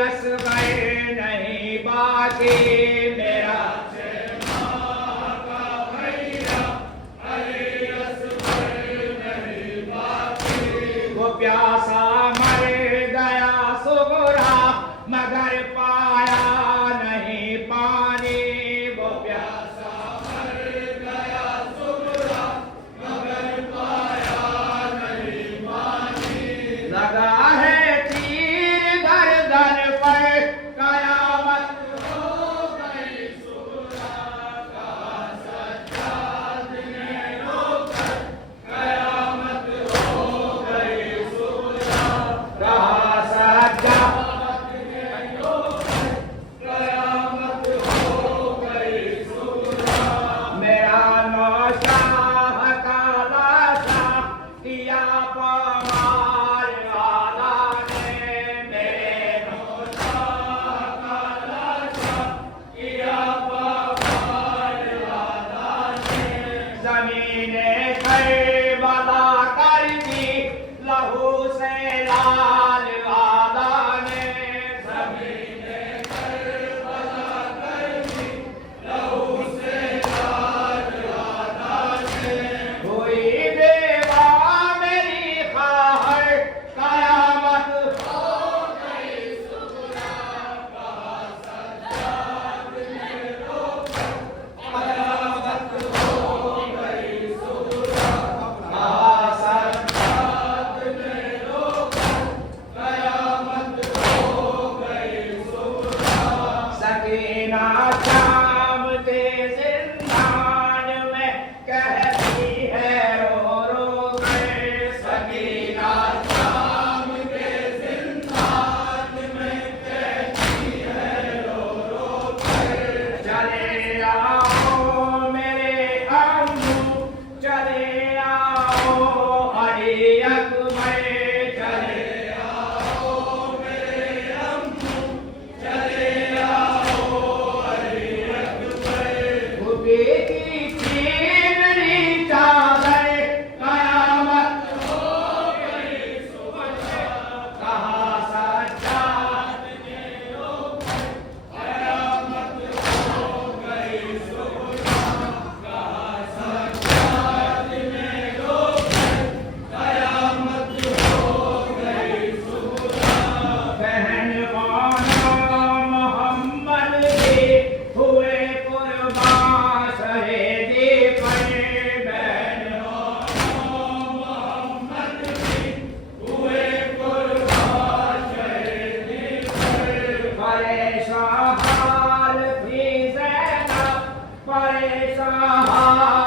असगर नहीं बाकी मेरा वो प्यासा मर गया सुगरा मगर पाया नहीं पानी वो प्यासा मर गया सुगरा मगर पाया नहीं पानी लगा है तीर गर्दन पर कयामत हो गई सुगरा का सज्जाद ने रोकर कयामत हो गई सुगरा कहा सज्जाद ने रोकर कयामत हो गई सुगरा मेरा नौशाह का लाशा किया पवार आला ने मेरे नौशाह का लाशा किया पवार आला ने ज़मीने करबला कर दी लहू से लाल आला ने ज़मीने करबला कर दी लहू से लाल आला ने हुई बेवा मेरी ख़ाहर कयामत हो गई सुगरा कहा सज्जाद ने रोकर कयामत हो गई सुगरा कहा सज्जाद ने रोकर कयामत हो गई सुगरा सकीना शाम के जिंदान में कहती है रो रो कर सकीना शाम के जिंदान में कहती है रो रो कर चले आओ मेरे अम्मू चले आओ अरे अकबर चले आओ मेरे अम्मू चले आओ अरे अकबर भूखे की चीरनी चादर कयामत हो गई सुगरा कहा सज्जाद ने रोकर कयामत हो गई सुगरा कहा सज्जाद ने रोकर कयामत हो गई सुगरा बहन वाला मोहम्मद के हुए कुर्बान शहीदी पर बहन वाला मोहम्मद के हुए कुर्बान शहीदी पर परेशान हाल भी ज़ैनब परेशान